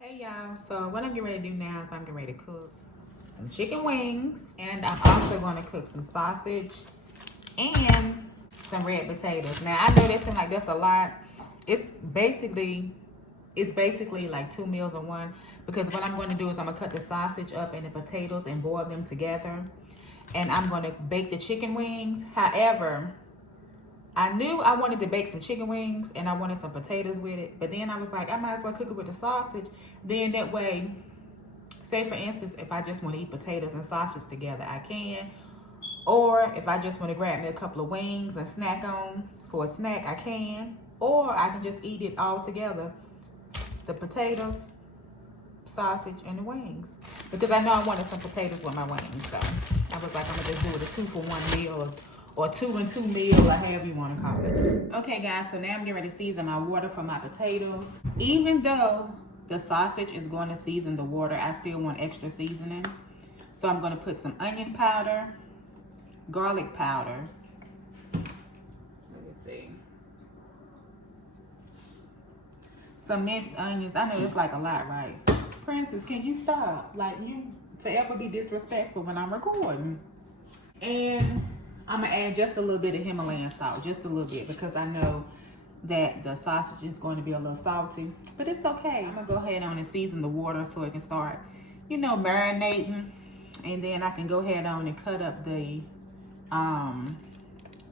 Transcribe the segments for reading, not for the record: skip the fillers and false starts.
Hey y'all, so what I'm getting ready to do now is I'm getting ready to cook some chicken wings, and I'm also going to cook some sausage and some red potatoes. Now I know that seems like that's a lot. It's basically it's basically like two meals in one, because what I'm going to do is I'm going to cut the sausage up and the potatoes and boil them together, and I'm going to bake the chicken wings. However, I knew I wanted to bake some chicken wings and I wanted some potatoes with it, but then I was like, I might as well cook it with the sausage. Then that way, say for instance, if I just want to eat potatoes and sausage together, I can. Or if I just want to grab me a couple of wings and snack on for a snack, I can. Or I can just eat it all together, the potatoes, sausage, and the wings. Because I know I wanted some potatoes with my wings, so I was like, I'm gonna just do it a 2-for-1 meal, or 2-and-2 meal, or however you want to call it. Okay guys, so now I'm getting ready to season my water for my potatoes. Even though the sausage is going to season the water, I still want extra seasoning. So I'm going to put some onion powder, garlic powder, let me see, some minced onions. I know it's like a lot, right? Princess, can you stop? Like, you forever be disrespectful when I'm recording. And I'm gonna add just a little bit of Himalayan salt, just a little bit, because I know that the sausage is going to be a little salty, but it's okay. I'm gonna go ahead on and season the water so it can start, marinating, and then I can go ahead on and cut up the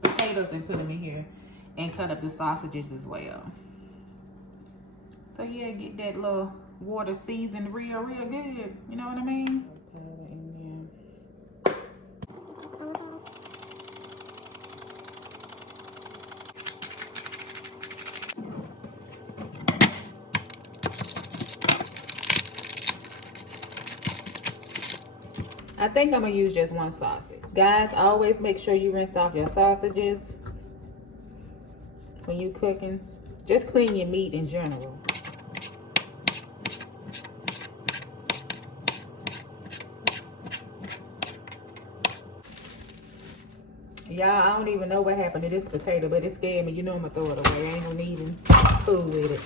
potatoes and put them in here, and cut up the sausages as well. So yeah, get that little water seasoned real good. You know what I mean? I think I'm gonna use just one sausage. Guys, always make sure you rinse off your sausages when you cooking. Just clean your meat in general. Y'all, I don't even know what happened to this potato, but it scared me. You know I'm gonna throw it away. I ain't no need in food with it.